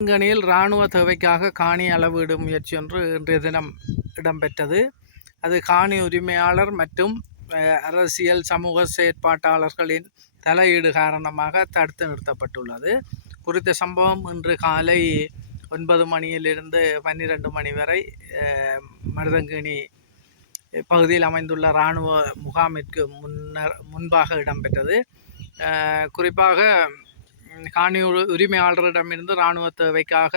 மருதங்கணியில் இராணுவ தேவைக்காக காணி அளவீடு முயற்சி ஒன்று இன்றைய தினம் இடம்பெற்றது. அது காணி உரிமையாளர் மற்றும் அரசியல் சமூக செயற்பாட்டாளர்களின் தலையீடு காரணமாக தடுத்து நிறுத்தப்பட்டுள்ளது. குறித்த சம்பவம் இன்று காலை 9 மணியிலிருந்து 12 மணி வரை மருதங்கணி பகுதியில் அமைந்துள்ள இராணுவ முகாமிற்கு முன்பாக இடம்பெற்றது. குறிப்பாக காணி உரிமையாளரிடமிருந்து இராணுவ தேவைக்காக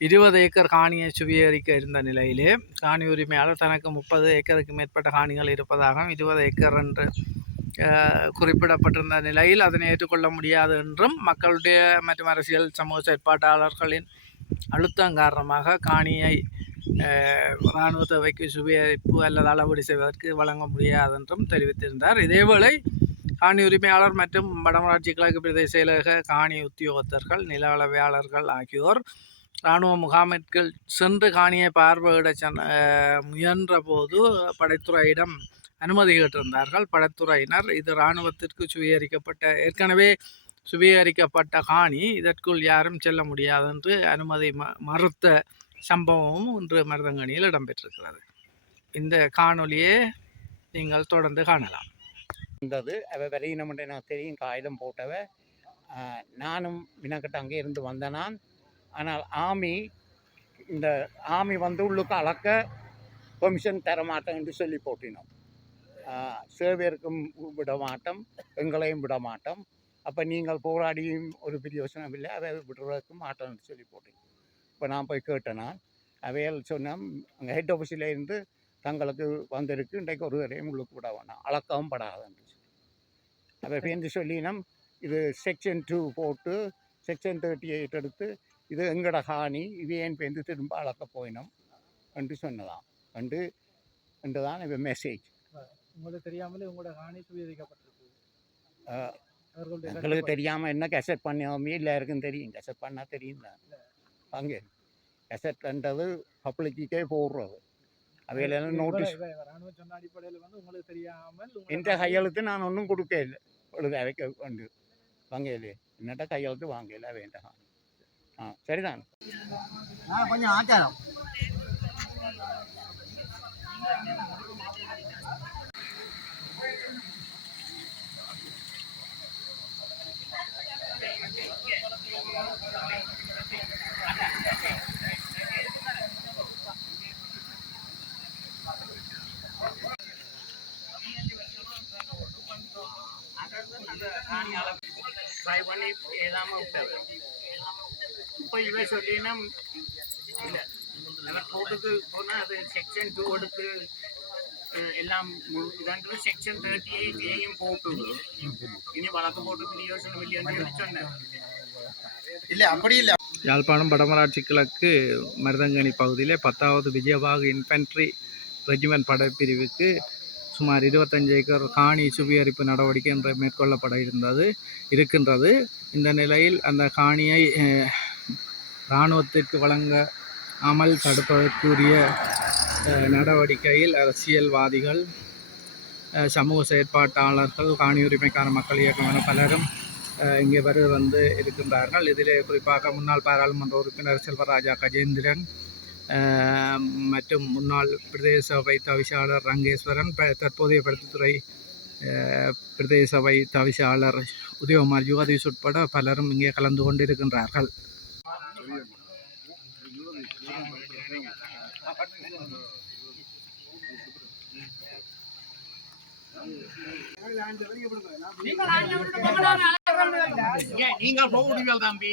20 ஏக்கர் காணியை சுவீகரிக்க இருந்த நிலையிலே காணி உரிமையாளர் தனக்கு 30 ஏக்கருக்கு மேற்பட்ட காணிகள் இருப்பதாகவும் 20 ஏக்கர் என்று குறிப்பிடப்பட்டிருந்த நிலையில் அதனை ஏற்றுக்கொள்ள முடியாது என்றும் மக்களுடைய மற்றும் அரசியல் சமூக செயற்பாட்டாளர்களின் அழுத்தம் காரணமாக காணியை இராணுவ தேவைக்கு சுவீகரிப்பு அல்லது அளவீடு செய்வதற்கு வழங்க முடியாது என்றும் தெரிவித்திருந்தார். இதேவேளை காணி உரிமையாளர் மற்றும் வடமராட்சி கிழக்கு பிரதேச செயலக காணி உத்தியோகத்தர்கள் நில அளவையாளர்கள் ஆகியோர் இராணுவ முகாமிற்கு சென்று காணியை பார்வையிட முயன்ற போது படைத்துறையிடம் அனுமதி கேட்டிருந்தார்கள். படைத்துறையினர் இது இராணுவத்திற்கு ஏற்கனவே சுவீகரிக்கப்பட்ட காணி, இதற்குள் யாரும் செல்ல முடியாது என்று அனுமதி மறுத்த சம்பவமும் இன்று மருதங்கணியில் இடம்பெற்றிருக்கிறது. இந்த காணொலியை நீங்கள் தொடர்ந்து காணலாம். எனக்கு தெரியும், காகிதம் போட்டவ நானும் வினக்கிட்ட அங்கே இருந்து வந்தேன். ஆனால் ஆமி வந்து உள்ளுக்கு அளக்க பெர்மிஷன் தரமாட்டேன் என்று சொல்லி போட்டினோம். சேவையருக்கும் விட மாட்டோம், எங்களையும் விட மாட்டோம். அப்போ நீங்கள் போராடியும் ஒரு பிரயோசனம் இல்லை, அவை விடுறதுக்கும் மாட்டோம்னு சொல்லி போட்டினோம். இப்போ நான் போய் கேட்டேன்னா அவையால் சொன்னோம், அங்கே ஹெட் ஆஃபீஸில் இருந்து தங்களுக்கு வந்திருக்கு, இன்றைக்கு ஒரு தரையும் உள்ளுக்கு விட வேணாம், அளக்கவும் படாதுன்னு சொல்லி அவை பேருந்து சொல்லினோம். இது செக்ஷன் 2 போட்டு செக்ஷன் 38 எடுத்து இது எங்கட காணி, இது ஏன் பேருந்து திரும்ப அளக்க போயினோம் என்று சொன்னதான் என்று தான் இப்போ மெசேஜ். உங்களுக்கு தெரியாமலே உங்களோட காணி சுவீகரிக்கப்பட்டிருக்கு. எங்களுக்கு தெரியாமல் என்ன கெசட் பண்ணாமே இல்லை, இருக்குன்னு தெரியும். கெசட் பண்ணால் தெரியும் தான். அங்கே கெசட்ன்றது பப்ளிக்கே போடுறது. அவையிலெல்லாம் நோட்டீஸ் சொன்ன அடிப்படையில் வந்து உங்களுக்கு தெரியாமல் எந்த கையெழுத்து நான் ஒன்றும் கொடுக்க இல்லை. பொழுது அவைக்க வந்து வாங்கலே என்னட்ட கையெழுத்து வாங்கல வேண்டாம். சரிதான். கொஞ்சம் ஆச்சாரம் இப்போ இவை சொல்லினோம் இல்லை, கோர்ட்டுக்கு போனால் அது செக்ஷன் 2 எடுத்து எல்லாம் இதான்றது செக்ஷன் 38 போட்டு இனி வழக்கு போட்டு பிரயோசனம் இல்லைன்னு சொன்னேன். இல்லை, அப்படி இல்லை. யாழ்ப்பாணம் வடமராட்சி கிழக்கு மருதங்கணி பகுதியிலே 10வது விஜயபாகு இன்ஃபென்ட்ரி ரெஜிமெண்ட் படைப்பிரிவுக்கு சுமார் 25 ஏக்கர் காணி சுவீகரிப்பு நடவடிக்கை மேற்கொள்ளப்பட இருக்கின்றது. இந்த நிலையில் அந்த காணியை இராணுவத்திற்கு வழங்காமல் தடுப்பதற்குரிய நடவடிக்கையில் அரசியல்வாதிகள், சமூக செயற்பாட்டாளர்கள், காணி உரிமைக்கான மக்கள் இயக்கம் என பலரும் இங்கே வந்து இருக்கின்றார்கள். இதிலே குறிப்பாக முன்னாள் பாராளுமன்ற உறுப்பினர் செல்வராஜா கஜேந்திரன் மற்றும் முன்னாள் பிரதேச சபை தவிசாளர் ரங்கேஸ்வரன், தற்போதைய பருத்தித்துறை பிரதேச சபை தவிசாளர் உதயகுமார் யுவதீஷ் உட்பட பலரும் இங்கே கலந்து கொண்டிருக்கின்றார்கள். நீங்கள் போக முடியாது தம்பி.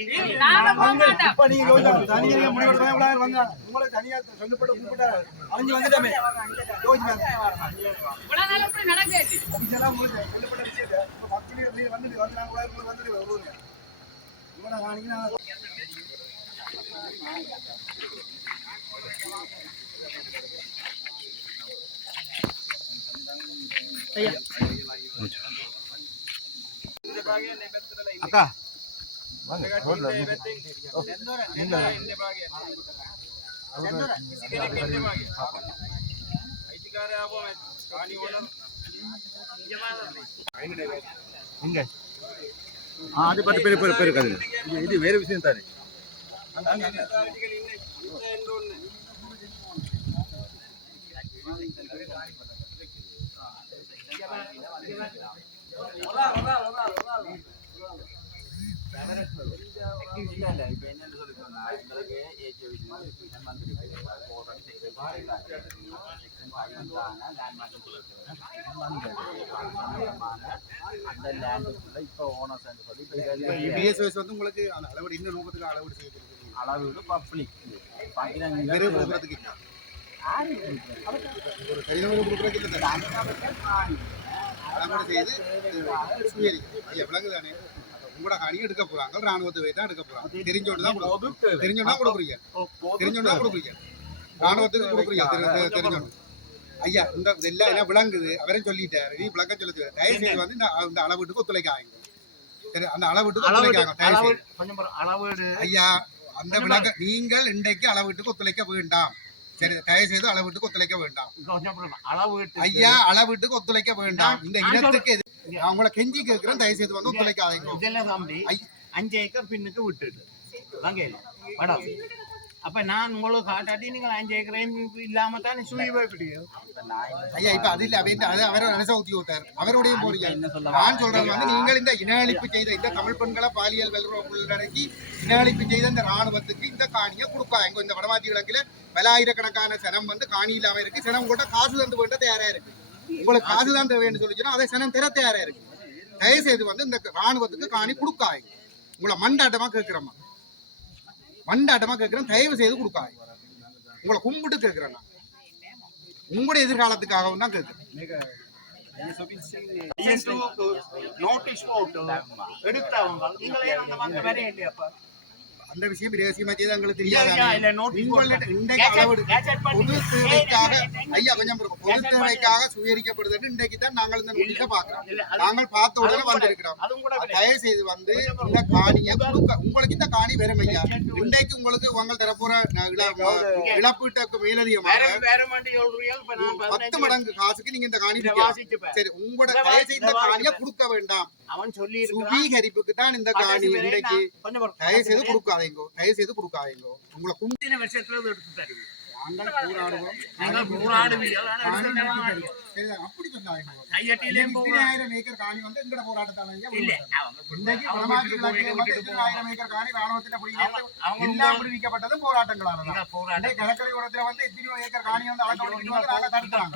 அக்கா அது பத்து பேர் இருக்காது. இது வேறு விஷயம் தானே. பிஎஸ்எஸ் வந்து உங்களுக்கு அந்த அளவீடு இந்த நோக்கத்துக்கு அளவீடு செய்யப்படுது அளவீடு பப்ளிக் வேறு கொடுக்குறதுக்கு இல்லை ஒரு கடிதம் கொடுக்குறதுக்கு இல்லை அளவீடு செய்து சுயரிக்கும் ஐயா விளங்குதானே உங்களோட அணி எடுக்க போறாங்க ராணுவத்தை தான் எடுக்க போறாங்க தெரிஞ்சோண்டு தான் தெரிஞ்சோண்டா கொடுக்குறீங்க தெரிஞ்சோண்டா கொடுக்குறீங்க ராணுவத்துக்கு கொடுக்குறீங்க தெரிஞ்சோண்டு ஐயா இந்த எல்லாம் விளங்குது அவரையும் சொல்லிட்டாரு நீ விளக்கம் சொல்ல தயவு செய்து வந்து இந்த அளவீட்டுக்கு ஒத்துழைக்காங்க அந்த அளவீட்டுக்கு ஒத்துழைக்காங்க அளவீடு ஐயா அந்த விளக்க நீங்கள் இன்றைக்கு அளவீட்டுக்கு ஒத்துழைக்க வேண்டாம் சரி தயவு செய்து அளவீட்டுக்கு ஒத்துழைக்க வேண்டாம் ஐயா அளவீட்டுக்கு ஒத்துழைக்க வேண்டாம் இந்த இனத்துக்கு நான் உங்களை கெஞ்சி கேட்கிறேன் தயவு செய்து வந்து ஒத்துழைக்காதீங்க இதெல்லாம் தம்பி 5 ஏக்கர் பின்னுக்கு விட்டுட்டு வாங்க மேடம் அப்ப நான் உங்களுக்கு காட்டாட்டி நீங்கள் 5 ஏக்கரையும் இல்லாம தான் சுயபிடிக்கும் ஐயா இப்ப அது இல்ல அது அவரை நினைச்ச ஊத்தி விட்டார் அவருடைய போறீங்க நான் சொல்றது வந்து நீங்கள் இந்த இன அழிப்பு செய்த இந்த தமிழ் பெண்களை பாலியல் உள்ளடக்கி இன அழிப்பு செய்த இந்த ராணுவத்துக்கு இந்த காணியை கொடுக்காங்க இந்த வடமாத்தி கிழக்குல பல ஆயிரக்கணக்கான சனம் வந்து காணி இல்லாம இருக்கு சனம் கூட காசு தந்து வேண்ட தயாரா இருக்கு உங்களுக்கு காசு தான் தேவைன்னு சொல்லிச்சுன்னா அதை சனம் தர தயாரா இருக்கு தயவு செய்து வந்து இந்த ராணுவத்துக்கு காணி கொடுக்காங்க உங்களை மண்டாட்டமா கேட்கிறோமா மண்டாட்டமா கேட்கிறேன் தயவு செய்து கொடுக்காங்க உங்களை கும்பிட்டு கேட்கிறேன் நான் உங்களுடைய எதிர்காலத்துக்காகவும் தான் கேட்கிறேன் நோட்டீஸ் போட்டு எடுத்தவங்க நீங்களே அந்த வாங்க வேற இல்லையாப்பா அந்த விஷயம் ரகசியமா செய்து எங்களுக்கு தெரியாது பொது தேவைக்காக ஐயா கொஞ்சம் பொது தேவைக்காக சுயரிக்கப்படுது இன்றைக்கு தான் நாங்கள் இந்த நோட்டீஸை பார்க்கிறோம் நாங்கள் பார்த்த உடனே வந்திருக்கிறோம் தயவு செய்து வந்து இந்த காணியை உங்களுக்கு இந்த காணி வெறும் ஐயா இன்றைக்கு உங்களுக்கு உங்கள் தரப்புற இழப்பீட்டுக்கு மேலதிகமாக 10 மடங்கு காசுக்கு நீங்க இந்த காணி சரி உங்களோட தயவு செய்து இந்த காணியை கொடுக்க வேண்டாம் அவன் சொல்லி சுவீகரிப்புக்கு தான் இந்த காணி இன்றைக்கு தயவு செய்து கொடுக்காதீங்க தயவு செய்து கொடுக்காதீங்க உங்களை கும்பின வருஷத்துல எடுத்து தருவீங்க அப்படி சொன்னாங்க கையட்டிலேயும் 2000 ஏக்கர் காணி வந்து எங்கட போராட்டத்தால இன்றைக்கு 2000 ஏக்கர் காணி ராணுவத்தின் எல்லாம் விடுவிக்கப்பட்டது போராட்டங்களால கடற்கரை ஓரத்துல வந்து எத்தனையோ ஏக்கர் காணி வந்து நாங்க தடுத்தாங்க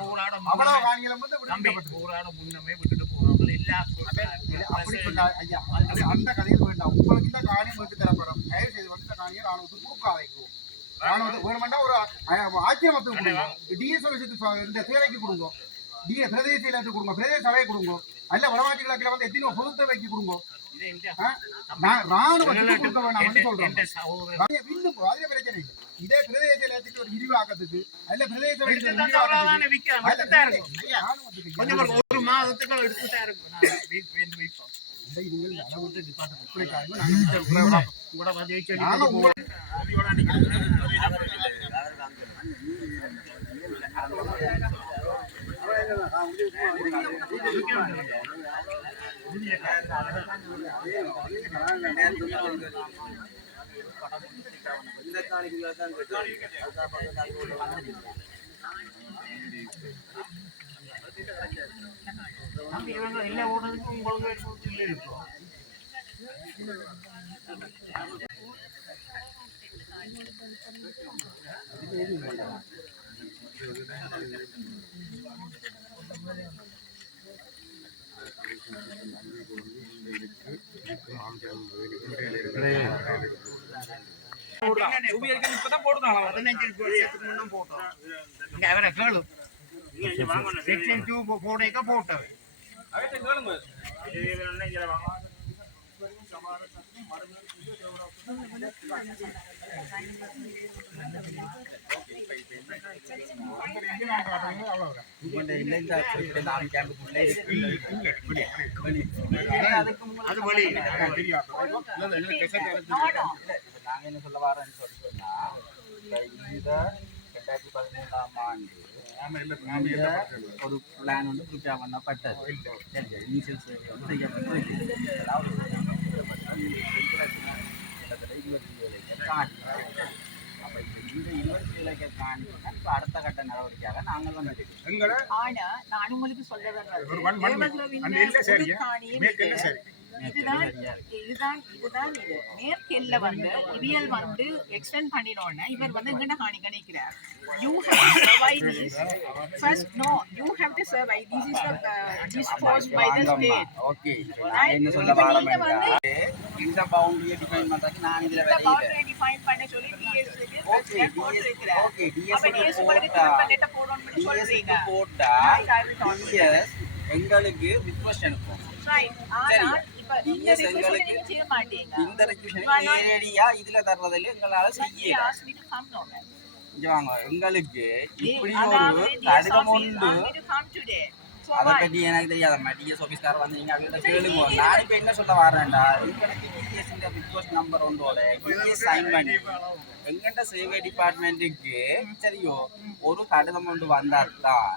அவ்வளவு காணிகளும் வந்து விடுவிக்கப்பட்டது போராடம் முன்னமே விட்டுட்டு போறவங்க அப்படி சொன்னா ஐயா அந்த கதையில் வேண்டாம் உங்களுக்கு இந்த காணி மீட்டு தரப்படும் தயவு செய்து வந்து இந்த காணியை ராணுவத்துக்கு கொடுக்காதீங்க ராணுவத்துக்கு வேணுமெண்டா ஒரு ஆக்கிரமத்துக்கு கொடுங்க டிஎஸ் இந்த சேவைக்கு கொடுங்க பிரதேச இலக்கு கொடுங்க பிரதேச சபையை கொடுங்க அல்ல வடமாற்றி கிழக்கில் வந்து எத்தனையோ பொது தேவைக்கு கொடுங்க ராணுவத்துக்கு கொடுக்க வேணாம் சொல்றேன் அதே பிரச்சனை இல்லை இதே பிரதேச இலக்கு ஒரு விரிவாக்கத்துக்கு அல்ல பிரதேச ஒரு மாதத்துக்கு எடுத்துட்டா இருக்கும் எல்லா ஓடுறதுக்கும் உங்களுக்கு இருக்கும் என்ன சொல்ல வரேன்னு சொன்னா 2013ஆம் ஆண்டு ஒரு பிளான் வந்து ப்ரிப்பேர் பண்ணப்பட்டது. இனிஷியல் சர்வே வந்து செய்யப்பட்டிருக்கு. கட்டத்தில் 27 ஏக்கர் காணி. அப்போ இந்த 27 ஏக்கர் காணி இப்போ அடுத்த கட்ட நடவடிக்கையாக நாங்கள் வந்துட்டு ஆனா நான் உங்களுக்கு சொல்ல வர்றது ஒரு one minute. அந்த இல்ல சரி, மேற்கு இல்ல சரி. இதுதான் இது மேற்கெல்ல வந்து இவியல் வந்து எக்ஸ்டெண்ட் பண்ணினோன்னா இவர் வந்து எங்கட காணி கணிக்கிறார். You have to survive this. First, no, you have to survive. This is the disposed by the state. Okay Right? என்ன சொல்ல இப்ப வர நீங்க வந்து இந்த பவுண்டரியை டிஃபைன் பண்ணுறதுக்கு நான் இதில் இந்த வெளியிட்டேன். boundary define பண்ண சொல்லி DS க்கு president போட்டிருக்கிறார். ஓகே அப்ப DS உங்களுக்கு போட்டா லெட்டர் போடணும்னு சொல்றீங்க. போட்டா டிஎஸ் எங்களுக்கு ரிக்வெஸ்ட் அனுப்பும். Right. ஆனா சரியா? இப்ப இந்த DS request எங்களுக்கு நீங்க செய்ய மாட்டீங்க. இந்த ரெக்யூஷன் நேரடியா இதுல தர்றதில்ல எங்களால He செய்யல. asked me to come now. இங்க வாங்க எங்களுக்கு இப்படி அதாவது ஒரு DS கடிதம் office உண்டு. asked me to come today. So அதை why? பற்றி எனக்கு தெரியாதம்மா. டிஎஸ் ஆஃபீஸ்கார் வந்து நீங்கள் அவங்கள்ட்ட கேளுங்க. நான் இப்போ என்ன சொல்ல வரேன்டா, எங்களுக்கு டிஎஸ் ரிக்வஸ்ட் நம்பர் ஒன்றோட டிஎஸ் சைன் பண்ணி எங்கள்கிட்ட சேவை டிபார்ட்மெண்ட்டுக்கு சரியோ ஒரு கடிதம் ஒன்று வந்தால் தான்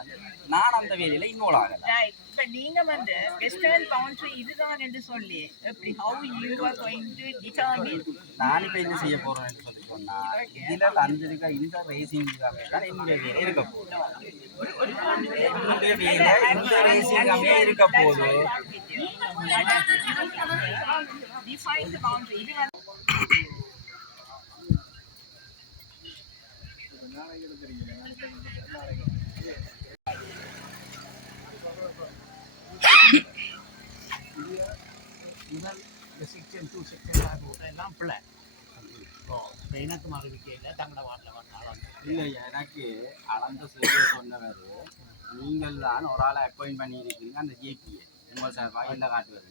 நான் அந்த வேலையில் இன்வால்வ் ஆகலை. Right. இப்ப நீங்க வந்து வெஸ்டர்ன் பவுண்டரி இதுதான் என்று சொல்லி எப்படி how you are going to determine நான் இப்போ என்ன செய்ய போகிறேன்னு சொல்லி சொன்னால் இதில் தந்திருக்க இந்த ரேசிங்காகவே தான் என்னுடைய வேலை இருக்க போகுது. என்னுடைய வேலை இந்த ரேசிங்காகவே இருக்க போகுது. define the boundary. இது வந்து முதல் செக்ஷன் 2 செக்ஷன் 5 எல்லாம் பிள்ளை. இப்போ எனக்கு அறிவிக்கையில் தங்களோட வாட்டில் வந்தாலும் இல்லை எனக்கு அளந்த சேவை சொன்னவர் நீங்கள் தான் ஒரு ஆளை அப்பாயின்ட் பண்ணியிருக்கீங்க அந்த ஜேபியை உங்கள் சார் வாயில் காட்டுவது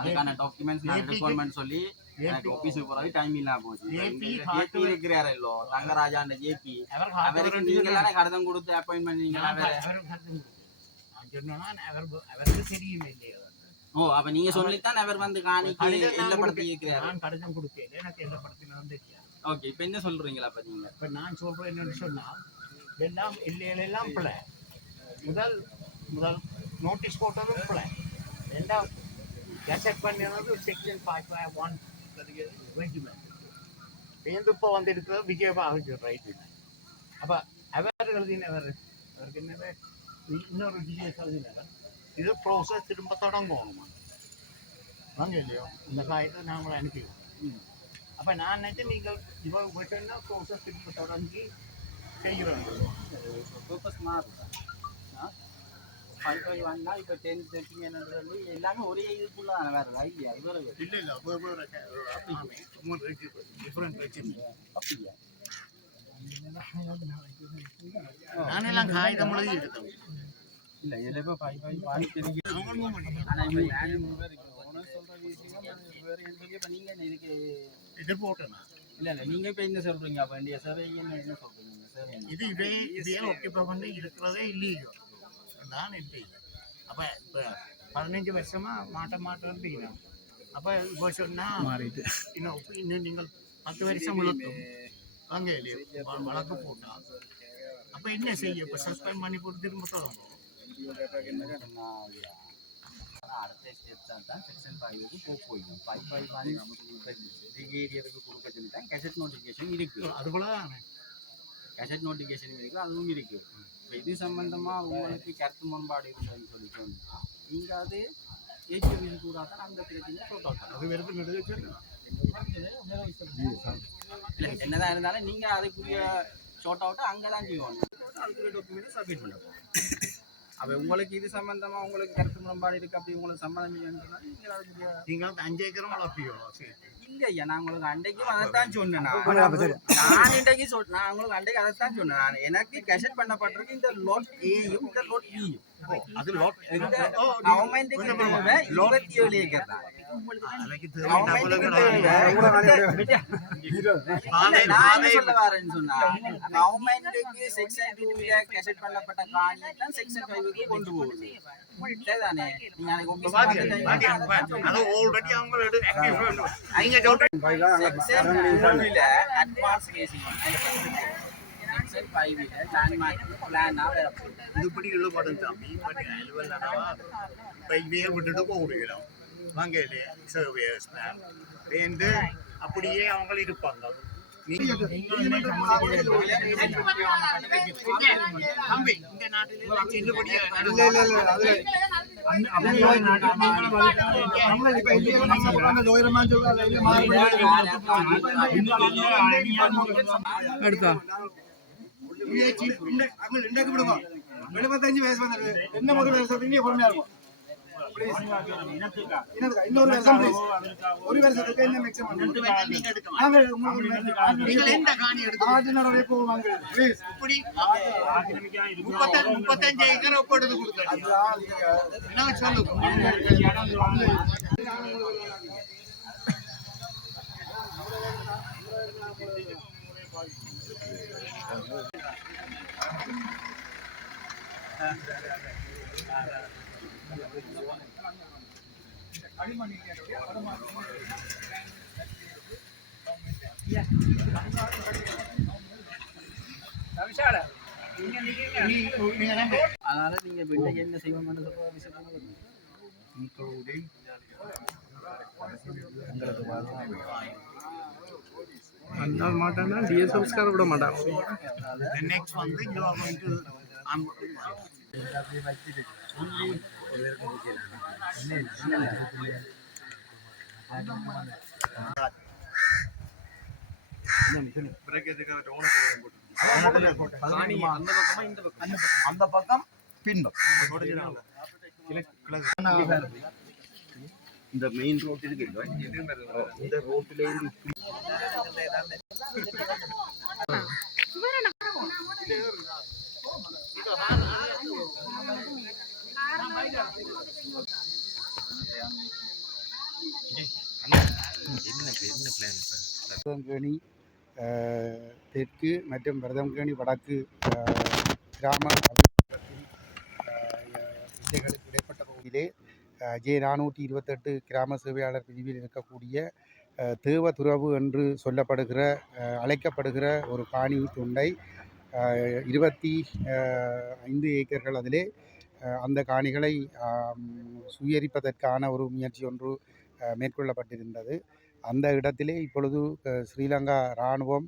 அதுக்கான டாக்குமெண்ட்ஸ் நான் ரெக்குவயர்மெண்ட் சொல்லி எனக்கு ஆஃபீஸுக்கு போகிறது டைம் இல்லாமல் போச்சு. ஜேபி இருக்கிறார் இல்லோ தங்கராஜா அந்த ஜேபி அவருக்கு நீங்கள் தானே கடிதம் கொடுத்து அப்பாயின்ட் பண்ணீங்களா வேறு? நான் சொன்னா அவருக்கு தெரியுமே இல்லையோ. ஓ அப்போ நீங்கள் சொல்லித்தான் அவர் வந்து காணிக்கு எல்லப்படுத்தி இருக்கிறார். நான் கடிதம் கொடுக்கல, எனக்கு எல்லப்படுத்தினது தெரியாது. ஓகே இப்போ என்ன சொல்கிறீங்களா அப்போ நீங்கள்? இப்போ நான் சொல்கிறேன் என்னன்னு சொன்னால் எல்லாம் இல்லையெல்லாம் பிள்ளை. முதல் நோட்டீஸ் போட்டதும் பிள்ளை. ரெண்டாவது கெசட் பண்ணினது செக்ஷன் 551 ரெஜிமெண்ட் பேருந்து இப்போ வந்து இருக்கிறது விஜயபாகு ரெஜிமெண்ட். அப்போ அவர் எழுதினவர் அவருக்கு என்ன இன்னொரு டிஎஸ் எழுதினவர் இது ப்ரோசஸ் திரும்ப தொடங்கணுமா வாங்க இல்லையோ இந்த காயத்தை நாங்கள் அனுப்பிடுவோம். அப்போ நான் நினைச்சு நீங்கள் இவ்வளோ போயிட்டோன்னா ப்ரோசஸ் திரும்ப தொடங்கி செய்கிறோம். பர்பஸ் மாறுதா? 551 இப்போ 10 13 என்னது எல்லாமே ஒரே இதுக்குள்ள வேறு இல்லையா? அது வேறு டிஃப்ரெண்ட் ரெஜிமெண்ட். அப்படியா? நானெல்லாம் காகிதம் எழுதி எடுத்தோம். இல்லை இதில் இப்போ 551 தெரிஞ்சு ஆனால் இப்போ ஓனர் சொல்கிற விஷயம் வேறு என்ன சொல்லி இப்போ நீங்கள் இதுக்கு எதிர்போட்டேன். இல்லை நீங்கள் இப்போ என்ன சொல்கிறீங்க? அப்போ இந்த சேவை என்ன சொல்கிறீங்க? சேவை இது இதே ஒட்டிப்போ வந்து இருக்கிறதே இல்லையோ நான் இல்லை. அப்போ இப்போ 15 வருஷமாக மாட்டேன். அப்போ இப்போ சொன்னால் மாறிட்டு இன்னும் நீங்கள் 10 வருஷம் வளர்த்தோம் வாங்க இல்லையோ வழக்கு போட்டால் அப்போ என்ன செய்ய? இப்போ சஸ்பெண்ட் பண்ணி போட்டு திரும்ப தொடங்கும். அடுத்த ஸ்டெப் தான் செக்ஷன் 5க்கு போயிடும். 551 ஏரியாவுக்கு கொடுக்க சொல்லி தான் கெசட் நோட்டிஃபிகேஷன் இருக்குது. அதுபோல தான் கெசட் நோட்டிஃபிகேஷன் இருக்குது, அதுவும் இருக்குது. இப்போ இது சம்பந்தமாக உங்களுக்கு கருத்து முரண்பாடு இருந்ததுன்னு சொல்லி சொன்னால் நீங்கள் அது ஏபிஎம் கூட தான் அந்த பிரச்சனையை போட்டு அது வெறுப்பு நடுவே இல்லை என்னதான் இருந்தாலும் நீங்கள் அதுக்குரிய ஷார்ட் அவுட்டை அங்கே தான் செய்வாங்க. அதுக்குரிய டாக்குமெண்ட்டை சப்மிட் பண்ண போகிறோம். அப்போ உங்களுக்கு இது சம்பந்தமாக உங்களுக்கு கருத்து முரண்பாடு இருக்குது அப்படி உங்களுக்கு சம்மதம் இல்லைன்னு நீங்கள் அதுக்குரிய நீங்கள் 5 ஏக்கரும் வளர்ப்பீங்களோ? சரி இல்லையா நான் உங்களுக்கு அன்றைக்கும் அதைத்தான் சொன்னேன். நான் இன்றைக்கு நான் உங்களுக்கு அன்றைக்கு அதைத்தான் சொன்னேன். நான் எனக்கு கெசட் பண்ணப்பட்டிருக்கு இந்த லோட் ஏயும் இந்த லோட் பியும். அது லாட் கவர்மெண்ட்டுக்கு தேவை 27 ஏக்கர் தான். கவர்மெண்ட்டுக்கு நான் சொல்ல வரேன்னு சொன்னா கவர்மெண்ட்டுக்கு செக்ஷன் 2 கெசட் பண்ணப்பட்ட காணி தான் செக்ஷன் 5க்கு கொண்டு போகுது. சரிதானே? நீங்க அது ஆல்ரெடி அவங்களோட ஆக்டிவ் செக்ஷன் 2ல அட்வான்ஸ் கேசிங் செக்ஷன் 5ல லேண்ட்மார்க் பிளான் இதுபடி எழுதப்படும் தம்பி. இப்போ இவையே விட்டுட்டு போகிறோம் வாங்க இல்லையா சர்வேஸ் பிளான் வேண்டு அப்படியே அவங்க இருப்பாங்க. எடுத்தா 75 வயசு வந்தது என்ன முதல் வருஷத்துக்கு பொறுமையா இருக்கும். இன்னொரு வருஷம் please. ஒரு வருஷத்துக்கு என்ன மேக்ஸிமம் நீங்கள் எந்த காணி எடுத்து போவாங்க ப்ளீஸ். இப்படி 35 ஏக்கர் ஒப்படைத்து கொடுத்தாங்க. என்ன சொல்லுங்க அதனால நீங்க பிள்ளைக்கு என்ன செய்வோம்னு சொல்ற விஷயத்தை அந்த மாட்டான்னா டிஎஸ்எல்ஸ்கார விட மாட்டாங்க. Next வந்து you are going to அந்த பக்கம் பின்பக்கம் இந்த மெயின் ரோட் இருக்கு இந்த ரோட்டில இருந்து வரதங்கேணி தெற்கு மற்றும் வரதங்கேணி வடக்கு கிராம அபிவிருத்தியின் எல்லைகளுக்கு இடைப்பட்ட பகுதியிலே J428 கிராம சேவையாளர் பிரிவில் இருக்கக்கூடிய தேவதுறவு என்று சொல்லப்படுகிற அழைக்கப்படுகிற ஒரு காணி துண்டை 25 ஏக்கர்கள் அதிலே அந்த காணிகளை சுயரிப்பதற்கான ஒரு முயற்சி ஒன்று மேற்கொள்ளப்பட்டிருந்தது. அந்த இடத்திலே இப்பொழுது ஸ்ரீலங்கா இராணுவம்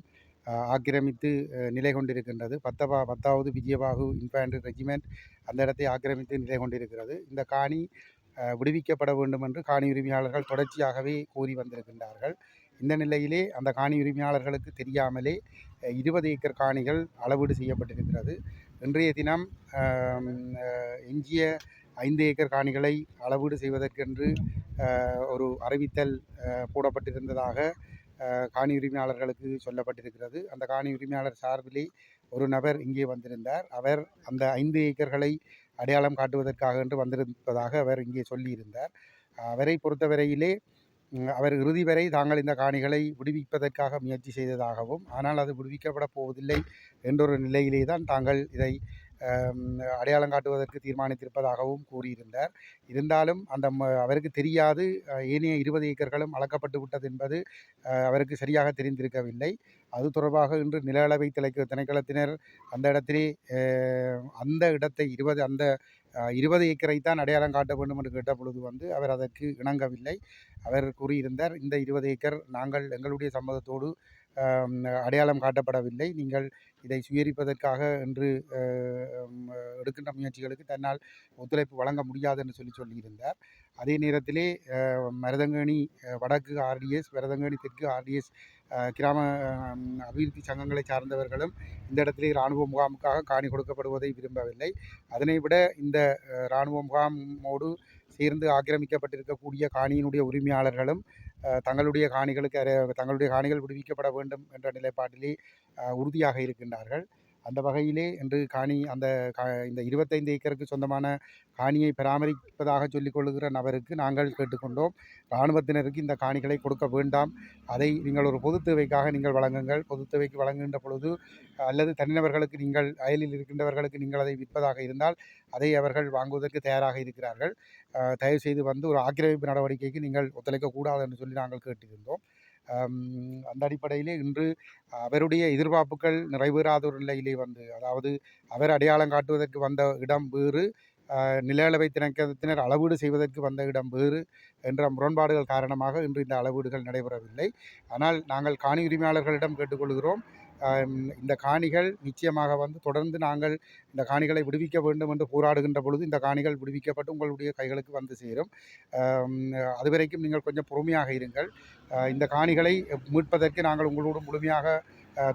ஆக்கிரமித்து நிலை கொண்டிருக்கின்றது. 10வது விஜயபாகு இன்ஃபேண்ட்ரி ரெஜிமெண்ட் அந்த இடத்தை ஆக்கிரமித்து நிலை கொண்டிருக்கிறது. இந்த காணி விடுவிக்கப்பட வேண்டும் என்று காணி உரிமையாளர்கள் தொடர்ச்சியாகவே கூறி வந்திருக்கின்றார்கள். இந்த நிலையிலே அந்த காணி உரிமையாளர்களுக்கு தெரியாமலே 20 ஏக்கர் காணிகள் அளவீடு செய்யப்பட்டிருக்கிறது. இன்றைய தினம் எஞ்சிய 5 ஏக்கர் காணிகளை அளவீடு செய்வதற்கென்று ஒரு அறிவித்தல் போடப்பட்டிருந்ததாக காணி உரிமையாளர்களுக்கு சொல்லப்பட்டிருக்கிறது. அந்த காணி உரிமையாளர் சார்பிலே ஒரு நபர் இங்கே வந்திருந்தார். அவர் அந்த 5 ஏக்கர்களை அடையாளம் காட்டுவதற்காக என்று வந்திருப்பதாக அவர் இங்கே சொல்லியிருந்தார். அவரை பொறுத்தவரையிலே அவர் இறுதி வரை தாங்கள் இந்த காணிகளை விடுவிப்பதற்காக முயற்சி செய்ததாகவும், ஆனால் அது விடுவிக்கப்பட போவதில்லை என்றொரு நிலையிலே தான் தாங்கள் இதை அடையாளம் காட்டுவதற்கு தீர்மானித்திருப்பதாகவும் கூறியிருந்தார். இருந்தாலும் அவருக்கு தெரியாது ஏனைய 20 ஏக்கர்களும் அளக்கப்பட்டு விட்டது என்பது அவருக்கு சரியாக தெரிந்திருக்கவில்லை. அது தொடர்பாக இன்று நில அளவை திணைக்களத்தினர் அந்த இடத்திலே அந்த இடத்தை 20 ஏக்கரைத்தான் அடையாளம் காட்ட வேண்டும் என்று கேட்ட பொழுது அவர் அதற்கு இணங்கவில்லை. அவர் கூறியிருந்தார், இந்த 20 ஏக்கர் நாங்கள் எங்களுடைய சம்மதத்தோடு அடையாளம் காட்டப்படவில்லை. நீங்கள் இதை சுயரிப்பதற்காக என்று எடுக்கின்ற முயற்சிகளுக்கு தன்னால் ஒத்துழைப்பு வழங்க முடியாது என்று சொல்லியிருந்தார். அதே நேரத்திலே மருதங்கேணி வடக்கு RDS, மருதங்கேணி தெற்கு RDS கிராம அபிவிருத்தி சங்கங்களை சார்ந்தவர்களும் இந்த இடத்திலே இராணுவ முகாமுக்காக காணி கொடுக்கப்படுவதை விரும்பவில்லை. அதனை விட இந்த இராணுவ முகாமோடு சேர்ந்து ஆக்கிரமிக்கப்பட்டிருக்கக்கூடிய காணியினுடைய உரிமையாளர்களும் தங்களுடைய காணிகள் விடுவிக்கப்பட வேண்டும் என்ற நிலைப்பாட்டிலே உறுதியாக இருக்கின்றார்கள். அந்த வகையிலே இன்று இந்த 25 ஏக்கருக்கு சொந்தமான காணியை பராமரிப்பதாக சொல்லிக் கொள்ளுகிற நபருக்கு நாங்கள் கேட்டுக்கொண்டோம், இராணுவத்தினருக்கு இந்த காணிகளை கொடுக்க வேண்டாம், அதை நீங்கள் ஒரு பொது தேவைக்காக நீங்கள் வழங்குங்கள். பொது தேவைக்கு வழங்குகின்ற பொழுது அல்லது தனிநபர்களுக்கு நீங்கள் அயலில் இருக்கின்றவர்களுக்கு நீங்கள் அதை விற்பதாக இருந்தால் அதை அவர்கள் வாங்குவதற்கு தயாராக இருக்கிறார்கள். தயவு செய்து ஒரு ஆக்கிரமிப்பு நடவடிக்கைக்கு நீங்கள் ஒத்துழைக்கக்கூடாது என்று சொல்லி நாங்கள் கேட்டிருந்தோம். அந்த அடிப்படையிலே இன்று அவருடைய எதிர்பார்ப்புகள் நிறைவேறாத ஒரு நிலையிலே அதாவது அவர் அடையாளம் காட்டுவதற்கு வந்த இடம் வேறு, நில திணைக்களத்தினர் அளவீடு செய்வதற்கு வந்த இடம் வேறு என்ற முரண்பாடுகள் காரணமாக இன்று இந்த அளவீடுகள் நடைபெறவில்லை. ஆனால் நாங்கள் காணி உரிமையாளர்களிடம் கேட்டுக்கொள்கிறோம், இந்த காணிகள் நிச்சயமாக தொடர்ந்து நாங்கள் இந்த காணிகளை விடுவிக்க வேண்டும் என்று போராடுகின்ற பொழுது இந்த காணிகள் விடுவிக்கப்பட்டு உங்களுடைய கைகளுக்கு வந்து சேரும். அதுவரைக்கும் நீங்கள் கொஞ்சம் பொறுமையாக இருங்கள். இந்த காணிகளை மீட்பதற்கு நாங்கள் உங்களோடு முழுமையாக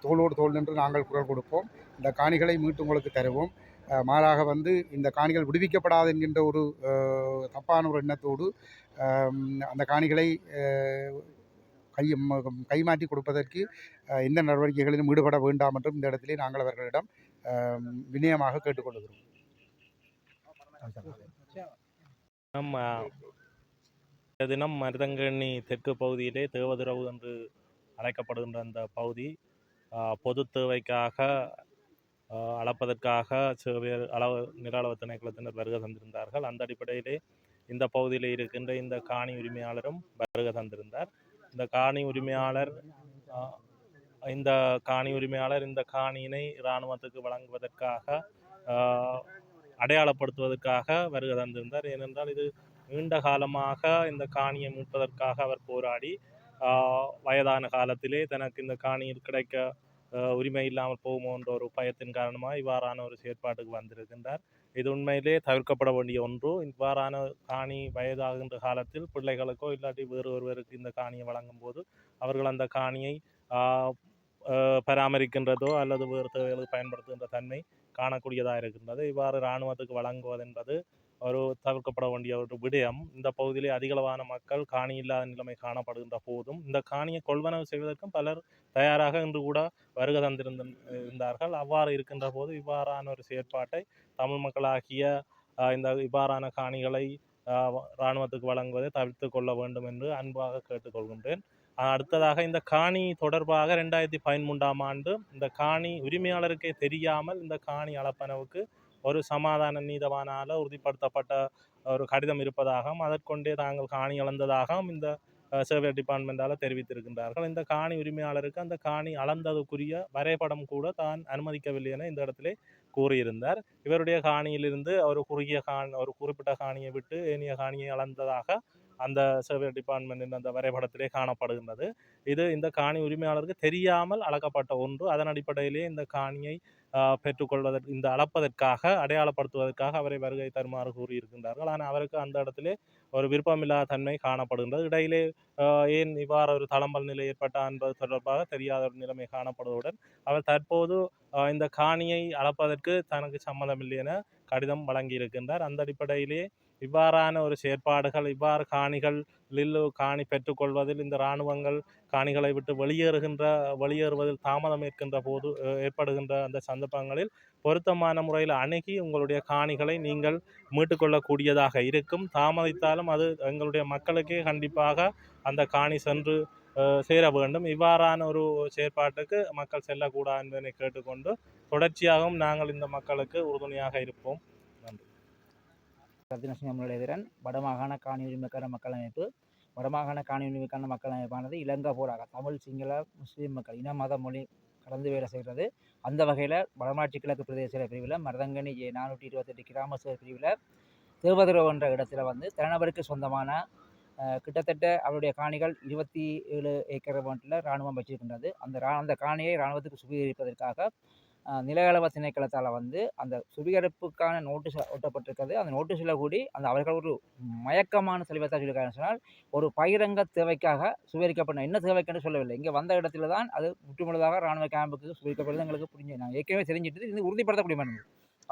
தோளோடு தோள் நின்று நாங்கள் குரல் கொடுப்போம். இந்த காணிகளை மீட்டு உங்களுக்கு தருவோம். மாறாக இந்த காணிகள் விடுவிக்கப்படாது என்கின்ற ஒரு தப்பான ஒரு எண்ணத்தோடு அந்த காணிகளை கைமாற்றி கொடுப்பதற்கு எந்த நடவடிக்கைகளிலும் ஈடுபட வேண்டாம் என்றும் இந்த இடத்திலே நாங்கள் அவர்களிடம் வினயமாக கேட்டுக்கொள்கிறோம். தினம் மருதங்கண்ணி தெற்கு பகுதியிலே தேவதுறவு என்று அழைக்கப்படுகின்ற அந்த பகுதி பொது தேவைக்காக அளப்பதற்காக சேவையர் நில அளவு திணைக்களத்தினர் வருகை தந்திருந்தார்கள். அந்த அடிப்படையிலே இந்த பகுதியில் இருக்கின்ற இந்த காணி உரிமையாளரும் வருகை தந்திருந்தார். இந்த காணி உரிமையாளர் இந்த காணியினை இராணுவத்துக்கு வழங்குவதற்காக அடையாளப்படுத்துவதற்காக வருகை தந்திருந்தார். ஏனென்றால் இது நீண்ட காலமாக இந்த காணியை மீட்பதற்காக அவர் போராடி வயதான காலத்திலே தனக்கு இந்த காணியில் கிடைக்க உரிமை இல்லாமல் போகுமோ என்ற ஒரு பயத்தின் காரணமாக இவ்வாறான ஒரு செயற்பாட்டுக்கு வந்திருக்கின்றார். இது உண்மையிலே தவிர்க்கப்பட வேண்டிய ஒன்று. இவ்வாறான காணி வயதாகின்ற காலத்தில் பிள்ளைகளுக்கோ இல்லாட்டி வேறு ஒருவருக்கு இந்த காணியை வழங்கும் போது அவர்கள் அந்த காணியை பராமரிக்கின்றதோ அல்லது வேறு தேவைகளுக்கு பயன்படுத்துகின்ற தன்மை காணக்கூடியதாக இருக்கின்றது. இவ்வாறு இராணுவத்துக்கு வழங்குவது என்பது ஒரு தவிர்க்கப்பட வேண்டிய ஒரு விடயம். இந்த பகுதியிலே அதிகளவான மக்கள் காணி இல்லாத நிலைமை காணப்படுகின்ற போதும் இந்த காணியை கொள்வனவு செய்வதற்கும் பலர் தயாராக இன்று கூட வருகை தந்திருந்தார்கள். அவ்வாறு இருக்கின்ற போது இவ்வாறான ஒரு செயற்பாட்டை தமிழ் மக்களாகிய இந்த இவ்வாறான காணிகளை இராணுவத்துக்கு வழங்குவதை தவிர்த்து கொள்ள வேண்டும் என்று அன்பாக கேட்டுக்கொள்கின்றேன். அடுத்ததாக இந்த காணி தொடர்பாக 2013ஆம் ஆண்டு இந்த காணி உரிமையாளருக்கே தெரியாமல் இந்த காணி அளப்பனவுக்கு ஒரு சமாதான நீதவானால் உறுதிப்படுத்தப்பட்ட ஒரு கடிதம் இருப்பதாகவும் அதற்கொண்டே தாங்கள் காணி அளந்ததாகவும் இந்த சர்வே டிபார்ட்மெண்டால் தெரிவித்திருக்கின்றார்கள். இந்த காணி உரிமையாளருக்கு அந்த காணி அளந்ததுக்குரிய வரைபடம் கூட தான் அனுமதிக்கவில்லை என இந்த இடத்திலே கூறியிருந்தார். இவருடைய காணியிலிருந்து ஒரு குறிப்பிட்ட காணியை விட்டு ஏனைய காணியை அளந்ததாக அந்த சர்வே டிபார்ட்மெண்ட் அந்த வரைபடத்திலே காணப்படுகின்றது. இது இந்த காணி உரிமையாளருக்கு தெரியாமல் அளக்கப்பட்ட ஒன்று. அதன் அடிப்படையிலே இந்த காணியை பெற்றுக்கொள்வதற்கு இந்த அளப்பதற்காக அடையாளப்படுத்துவதற்காக அவரை வருகை தருமாறு கூறியிருக்கின்றார்கள். ஆனால் அவருக்கு அந்த இடத்திலே ஒரு விருப்பமில்லாத தன்மை காணப்படுகின்றது. இடையிலே ஏன் இவ்வாறு ஒரு தளம்பல் நிலை ஏற்பட்டார் என்பது தொடர்பாக தெரியாத ஒரு நிலைமை காணப்படுவதுடன் அவர் தற்போது இந்த காணியை அளப்பதற்கு தனக்கு சம்மதமில்லை என கடிதம் வழங்கியிருக்கின்றார். அந்த அடிப்படையிலே இவ்வாறான ஒரு செயற்பாடுகள் இவ்வாறு காணி பெற்றுக்கொள்வதில் இந்த இராணுவங்கள் காணிகளை விட்டு வெளியேறுவதில் தாமதம் ஏற்படுகின்ற அந்த சந்தர்ப்பங்களில் பொருத்தமான முறையில் அணுகி உங்களுடைய காணிகளை நீங்கள் மீட்டுக்கொள்ளக்கூடியதாக இருக்கும். தாமதித்தாலும் அது எங்களுடைய மக்களுக்கே கண்டிப்பாக அந்த காணி சென்று சேர வேண்டும். இவ்வாறான ஒரு செயற்பாட்டுக்கு மக்கள் செல்லக்கூடாது என்பதனை கேட்டுக்கொண்டு தொடர்ச்சியாகவும் நாங்கள் இந்த மக்களுக்கு உறுதுணையாக இருப்போம். நன்றி. ரத்தினசிங்கமுலதேரன், வடமாகாண காணி உரிமைக்கான மக்கள் அமைப்பு. வடமாகாண காணி உரிமைக்கான மக்கள் அமைப்பானது இலங்கை போராக தமிழ், சிங்கள, முஸ்லீம் மக்கள் இன மத மொழி கலந்து வேலை செய்கிறது. அந்த வகையில் வடமாட்சி கிழக்கு பிரதேச பிரிவில் மருதங்கணி 428 கிராம சேவை பிரிவில் தேவதுறவு என்ற இடத்துல தனிநபருக்கு சொந்தமான கிட்டத்தட்ட அவருடைய காணிகள் 27 ஏக்கர் மட்டில் இராணுவம் வச்சிருக்கின்றது. அந்த காணியை இராணுவத்துக்கு சுவீகரிப்பதற்காக நில அளவு திணைக்களத்தால் அந்த சுவீகரிப்புக்கான நோட்டீஸ் ஒட்டப்பட்டிருக்கிறது. அந்த நோட்டீஸில் கூடி அவர்கள் ஒரு மயக்கமான செலவத்தை சொல்லியிருக்காங்க. சொன்னால் ஒரு பகிரங்க தேவைக்காக சுவீகரிக்கப்பட்ட என்ன தேவைக்கென்று சொல்லவில்லை. இங்கே வந்த இடத்துல தான் அது முற்றுமுழுதாக இராணுவ கேம்புக்கு சுவீகரிக்கப்படுறது எங்களுக்கு புரிஞ்சு நாங்கள் ஏற்கனவே தெரிஞ்சிட்டு இது உறுதிப்படுத்தக்கூடிய மாதிரி.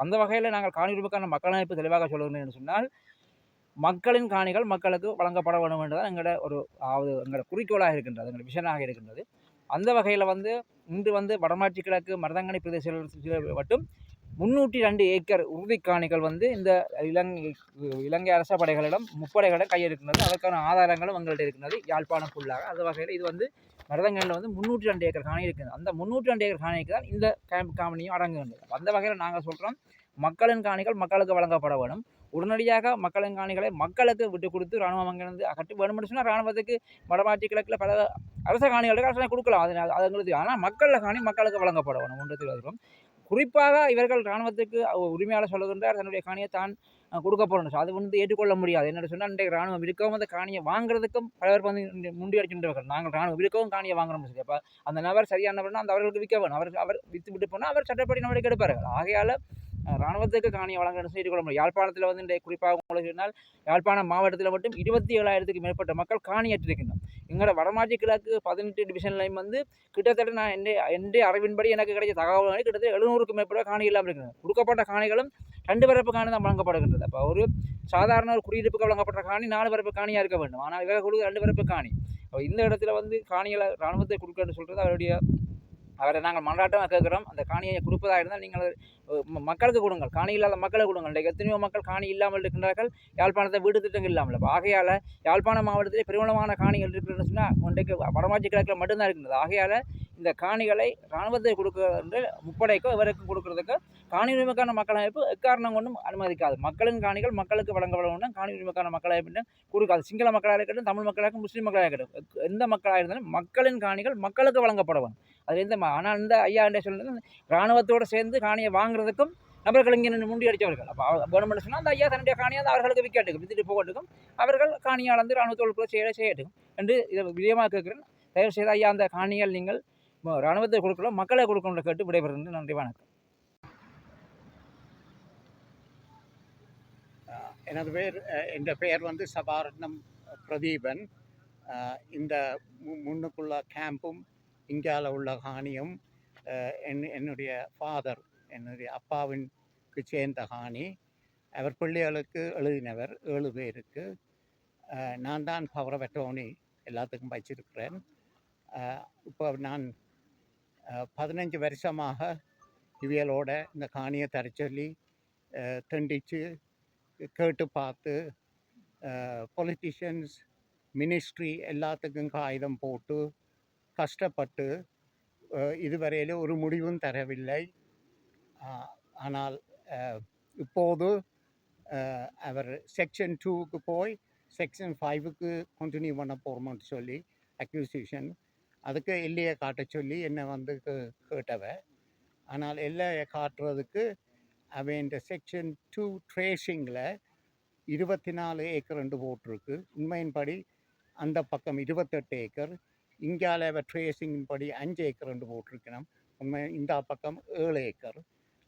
அந்த வகையில் நாங்கள் காணி உரிமைக்கான மக்கள் அமைப்பு தெளிவாக சொல்லுகிறேன் என்று சொன்னால் மக்களின் காணிகள் மக்களுக்கு வழங்கப்பட வேண்டும் என்றுதான் எங்களோட குறிக்கோளாக இருக்கின்றது, எங்களோட விஷனாக இருக்கின்றது. அந்த வகையில் இன்று வடமாட்சி கிழக்கு மருதங்கணி பிரதேசத்தில் மட்டும் 302 ஏக்கர் உறுதிக்காணிகள் இந்த இலங்கை அரச படைகளிடம் முப்படைகளிடம் கையிருக்கின்றது. அதற்கான ஆதாரங்களும் எங்கள்கிட்ட இருக்கின்றது யாழ்ப்பாணம் ஃபுல்லாக. அந்த வகையில் இது மருதங்கணியில் 302 ஏக்கர் காணி இருக்குது. அந்த 302 ஏக்கர் காணிக்கு தான் இந்த காணியும் அடங்குகின்றது. அந்த வகையில் நாங்கள் சொல்கிறோம், மக்களின் காணிகள் மக்களுக்கு வழங்கப்பட வேணும். உடனடியாக மக்களின் காணிகளை மக்களுக்கு விட்டு கொடுத்து இராணுவம் அங்கிருந்து அகற்றி வேணும்னு சொன்னால் இராணுவத்துக்கு வடமாட்சி கிழக்கில் பல அரச காணிகளுக்கு அரசனை கொடுக்கலாம். அது எங்களுக்கு. ஆனால் மக்களில் காணி மக்களுக்கு வழங்கப்பட வேணும் ஒன்றத்தில் வருகிறோம். குறிப்பாக இவர்கள் இராணுவத்துக்கு உரிமையாளர் சொல்லுகின்றார் தன்னுடைய காணியை தான் கொடுக்க போகிறோம். அது வந்து ஏற்றுக்கொள்ள முடியாது. என்னென்னு சொன்னால் இன்றைக்கு ராணுவம் இருக்கவும் அந்த காணியை வாங்குறதுக்கும் பல பேர் வந்து முண்டி அடிக்கின்றவர்கள். நாங்கள் ராணுவம் இருக்கவும் காணியை வாங்குறோம்னு சொல்லி. அப்போ அந்த நபர் சரியானவர்னா அந்த அவர்களுக்கு விற்க வேணும். அவர் விற்று விட்டு போனால் அவர் சட்டப்படி நடவடிக்கை எடுப்பார்கள். ஆகையால் ராணுவத்துக்கு காணியை வழங்கணும்னு சொல்லி கொள்ள முடியும். யாழ்ப்பாணத்தில் வந்து இன்றைய குறிப்பாக உங்களுக்கு சொன்னால் யாழ்ப்பாணம் மாவட்டத்தில் மட்டும் 27,000க்கு மேற்பட்ட மக்கள் காணியேற்றிருக்கின்றோம். எங்களோட வடமாற்றி கிழக்கு 18 டிவிஷன்லையும் வந்து கிட்டத்தட்ட நான் எந்த அறிவின்படி எனக்கு கிடைச்ச தகவல்கள் கிட்டத்தட்ட 700க்கும் மேற்பட்ட காணி இல்லாமல் இருக்கிறது. கொடுக்கப்பட்ட காணிகளும் 2 பரப்பு காணி தான் வழங்கப்படுகின்றது. அப்போ ஒரு சாதாரண ஒரு குடியிருப்புக்கு வழங்கப்பட்ட காணி 4 பரப்பு காணியாக இருக்க வேண்டும். ஆனால் இவங்க கொடுக்க 2 பரப்பு காணி. இந்த இடத்துல வந்து காணிகளை ராணுவத்தை கொடுக்கணும்னு சொல்கிறது அவரை நாங்கள் மன்றாட்டமாக கேட்குறோம். அந்த காணியை கொடுப்பதாக இருந்தால் நீங்கள் மக்களுக்கு கொடுங்கள். காணி இல்லாத மக்களை கொடுங்கள். இன்றைக்கு எத்தனையோ மக்கள் காணி இல்லாமல் இருக்கின்றார்கள். யாழ்ப்பாணத்தை வீடு திட்டங்கள் இல்லாமல். ஆகையால் யாழ்ப்பாண மாவட்டத்தில் பிரபலமான காணிகள் இருக்குன்னு சொன்னால் இன்றைக்கு வடமாற்றி கிழக்கில் மட்டும்தான் இருக்கின்றது. ஆகையால் இந்த காணிகளை இராணுவத்தை கொடுக்க முப்படைக்கோ இவருக்கும் கொடுக்கறதுக்கு காணி உரிமைக்கான மக்கள் அமைப்பு எக்காரணம் கொண்டும் அனுமதிக்காது. மக்களின் காணிகள் மக்களுக்கு வழங்கப்பட வேண்டும். காணி உரிமைக்கான மக்கள் அமைப்பு கொடுக்காது. சிங்கள மக்களாக இருக்கட்டும், தமிழ் மக்களாக இருக்கட்டும், முஸ்லீம் மக்களாக இருக்கட்டும், எந்த மக்களாக இருந்தாலும் மக்களின் காணிகள் மக்களுக்கு வழங்கப்பட வேண்டும். அது ஆனால் இந்த ஐயா என்ன சொல்றது, இராணுவத்தோடு சேர்ந்து காணியை வாங்குறதுக்கும் நபர்கள் இங்கே நின்று முண்டி அடித்தவர்கள். அப்போ கவர்மெண்ட் சொன்னால் அந்த ஐயா தன்னுடைய காணியை அவர்களுக்கு வித்துட்டு போகட்டுக்கும், அவர்கள் காணியை அளந்து இராணுவத்தோடு கூட செய்யட்டும் என்று இதை விஜயமாக கேட்குறேன். தயவு செய்து ஐயா அந்த காணிகள் நீங்கள் இராணுவத்தை கொடுக்கலாம், மக்களை கொடுக்கணும் கேட்டு விடைபெறுகின்றேன். நன்றி, வணக்கம். என் பெயர் வந்து சபாரத்னம் பிரதீபன். இந்த முன்னுக்குள்ள கேம்பும் இங்கால உள்ள காணியும் என்னுடைய ஃபாதர், என்னுடைய அப்பாவிற்கு சேர்ந்த காணி. அவர் பிள்ளைகளுக்கு எழுதினவர் 7 பேருக்கு. நான் தான் பவர் ஆஃப் அட்டர்னி எல்லாத்துக்கும் வச்சிருக்கிறேன். இப்போ நான் 15 வருஷமாக இவியலோட இந்த காணியை தர சொல்லி தண்டித்து கேட்டு பார்த்து பொலிட்டிஷியன்ஸ், மினிஸ்ட்ரி எல்லாத்துக்கும் காகிதம் போட்டு கஷ்டப்பட்டு இதுவரையில் ஒரு முடிவும் தரவில்லை. ஆனால் இப்போது அவர் செக்ஷன் 2க்கு போய் செக்ஷன் 5க்கு கண்டினியூ பண்ண போகிறோம்னு சொல்லி அக்யூசிஷன், அதுக்கு எல்லையை காட்ட சொல்லி என்னை வந்து கேட்டவ. ஆனால் எல்லையை காட்டுறதுக்கு அவன் இந்த செக்ஷன் 2 ட்ரேஷிங்கில் 24 ஏக்கர் ரெண்டு போட்டிருக்கு. உண்மையின்படி அந்த பக்கம் 28 ஏக்கர், இங்கால அவ ட்ரேசிங்கின் படி 5 ஏக்கர் ரெண்டு போட்டிருக்கணும். உண்மை இந்த பக்கம் 7 ஏக்கர்.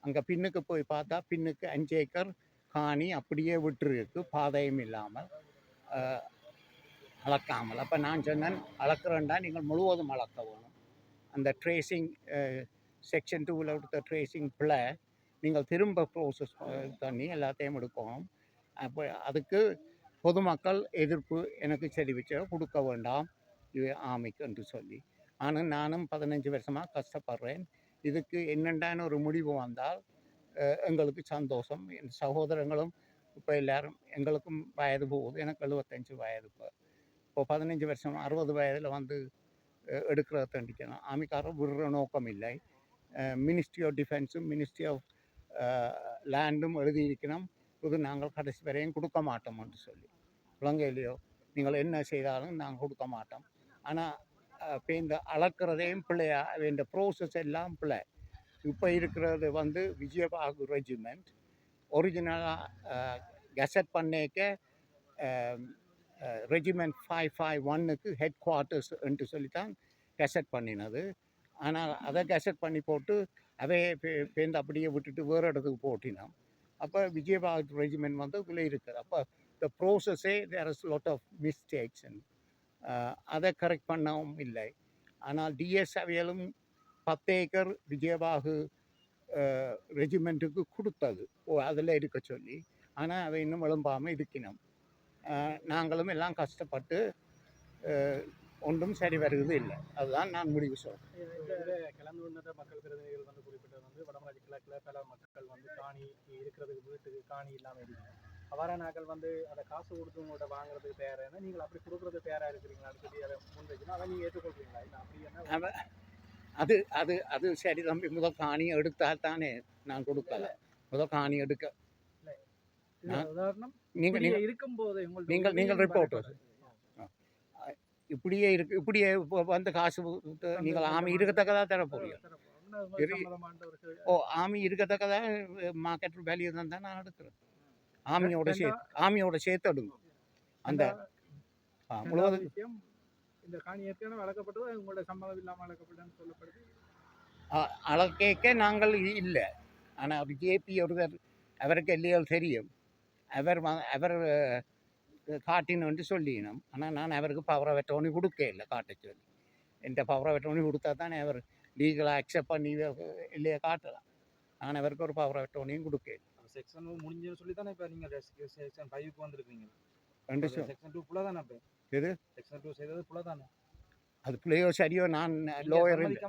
அங்கே பின்னுக்கு போய் பார்த்தா பின்னுக்கு 5 ஏக்கர் காணி அப்படியே விட்டுருக்கு, பாதையும் இல்லாமல் அளக்காமல். அப்போ நான் சொன்னேன், அளக்குறேன்டா நீங்கள் முழுவதும் அளக்க வேணும். அந்த ட்ரேசிங் செக்ஷன் 2வில் எடுத்த ட்ரேசிங் பிள்ளை நீங்கள் திரும்ப ப்ரோசஸ் பண்ணி எல்லாத்தையும் எடுக்கணும். அப்போ அதுக்கு பொதுமக்கள் எதிர்ப்பு எனக்கு தெரிவித்து கொடுக்க வேண்டாம் இது ஆமிக்கு என்று சொல்லி. ஆனால் நானும் 15 வருஷமாக கஷ்டப்படுறேன். இதுக்கு என்னென்ன ஒரு முடிவு வந்தால் எங்களுக்கு சந்தோஷம். என் சகோதரங்களும் இப்போ எல்லோரும், எங்களுக்கும் வயது போகுது, எனக்கு 75 வயது. இப்போ 15 வருஷம் 60 வயதில் வந்து எடுக்கிறத தண்டிக்கணும். ஆமிக்காரர் விடுற நோக்கம் இல்லை. மினிஸ்ட்ரி ஆஃப் டிஃபென்ஸும் மினிஸ்ட்ரி ஆஃப் லேண்டும் எழுதியிருக்கணும், இது நாங்கள் கடைசி வரையும் கொடுக்க மாட்டோம் என்று சொல்லி. இலங்கையிலையோ நீங்கள் என்ன செய்தாலும் நாங்கள் கொடுக்க மாட்டோம். ஆனால் இப்போ இந்த அளக்கிறதையும் பிள்ளையா, இந்த ப்ரோசஸ் எல்லாம் பிள்ளை. இப்போ இருக்கிறது வந்து விஜயபாகு ரெஜிமெண்ட் ஒரிஜினலாக கெசட் பண்ணிக்க ரெஜிமெண்ட் 551க்கு ஹெட் குவார்ட்டர்ஸ் என்று சொல்லித்தான் கெசட் பண்ணினது. ஆனால் அதை கெசட் பண்ணி போட்டு அதை பேருந்து அப்படியே விட்டுட்டு வேறு இடத்துக்கு போட்டினோம். அப்போ விஜயபாகு ரெஜிமெண்ட் வந்து இதில் இருக்குது. அப்போ இந்த ப்ரோசஸே there is lot of mistakes. அதை கரெக்ட் பண்ணவும் இல்லை. ஆனால் டிஎஸ் அவையலும் 10 ஏக்கர் விஜயபாகு ரெஜிமெண்ட்டுக்கு கொடுத்தது, அதில் இருக்க சொல்லி. ஆனால் அவை இன்னும் எழும்பாமல் இருக்கணும். நாங்களும் எல்லாம் கஷ்டப்பட்டு ஒன்றும் சரி வருவது இல்லை. அதுதான் நான் முடிவு சொல்கிறேன். கிளம்பி வந்த மக்கள் பிரதிநிதிகள் வந்து குறிப்பிட்டது வந்து வடமராட்சி கிழக்கில் பல மக்கள் வந்து காணி இருக்கிறதுக்கு வீட்டுக்கு காணி இல்லாமல் இருக்குது. அவ்வாறான நாங்கள் வந்து அதை காசு கொடுத்து உங்கள்கிட்ட வாங்குறதுக்கு தயாராக, நீங்கள் அப்படி கொடுக்குறது தயாராக இருக்கிறீங்களான்னு சொல்லி அதை முன் வைக்கணும். அதை நீங்கள் ஏற்றுக்கொள்றீங்களா? இல்லை அப்படி என்ன அது அது அது சரி தம்பி, முதல் காணி எடுத்தால் தானே நான் கொடுக்கல. முதல் காணி எடுக்க உதாரணம் நீங்கள் இருக்கும்போது நீங்கள் ரிப்போர்ட்டர் இப்படியே இருக்கு, இப்படியே வந்து காசு நீங்கள் ஆமி இருக்கத்தக்கதாக தர போறீங்க. ஆமி இருக்கத்தக்கதாக மார்க்கெட் வேல்யூ தான் நான் எடுக்கிறேன். ஆமியோட சேர்த்தடுங்க அந்த முழுவதும் விஷயம் இந்த காணி ஏற்கனவே வளர்க்கப்பட்டது உங்களோட சம்மதம் இல்லாமல் வளர்க்கப்பட்டதுன்னு சொல்லப்படுது. அளக்கேக்க நாங்கள் இல்லை. ஆனால் ஒரு ஜேபி ஒருவர் அவருக்கு எல்லையால் தெரியும். அவர் காட்டினு சொல்லினோம். ஆனால் நான் அவருக்கு பவர் ஆஃப் அட்டர்னி கொடுக்க இல்லை காட்ட சொல்லி. எந்த பவர் ஆஃப் அட்டர்னி கொடுத்தா தானே அவர் லீகலாக அக்செப்ட் பண்ணி இல்லையா காட்டலாம். நான் அவருக்கு ஒரு பவர் ஆஃப் அட்டர்னியும் கொடுக்க இல்லை. செக்ஷன் 2 முடிஞ்சுன்னு சொல்லி தானே இப்போ நீங்கள் செக்ஷன் 5க்கு வந்திருக்கீங்க. செக்ஷன் 2 புள்ள தானே இப்போ எது செக்ஷன் 2 செய்தது புள்ள தானே. அது பிள்ளையோ சரியோ நான் லோயர் இல்லை.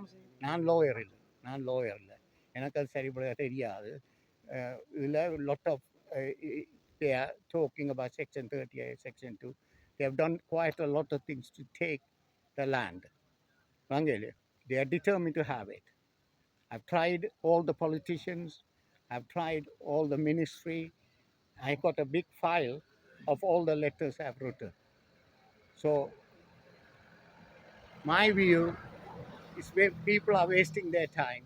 நான் லோயர் இல்லை. எனக்கு அது சரிபட தெரியாது. இதில் lot of they are talking about section 38, section 2. They have done quite a lot of things to take the land. They are determined to have it. I've tried all the politicians. I've tried all the ministry. I got a big file of all the letters I've written. So my view is where people are wasting their time.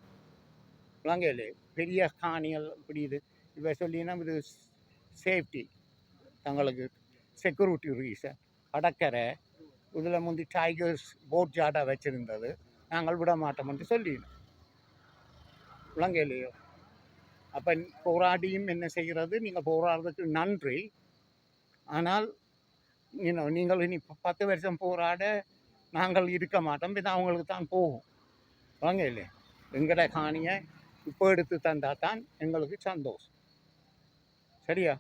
பெரிய காணிகள் இப்படி இது இப்போ சொல்லினா இது safety தங்களுக்கு security reason. கடற்கரை இதில் முந்தி டைகர்ஸ் போட் ஜாடாக வச்சுருந்தது. நாங்கள் விட மாட்டோம்னு சொல்லிடணும். இல்லையோ அப்போ போராடியும் என்ன செய்கிறது? நீங்கள் போராடுறதுக்கு நன்றி. ஆனால் நீங்கள் இனி 10 வருஷம் போராட நாங்கள் இருக்க மாட்டோம். இது அவங்களுக்கு தான் போகும். இல்லையே எங்கட காணியை இப்போ எடுத்து தந்தால் தான் எங்களுக்கு சந்தோஷம். சரியா?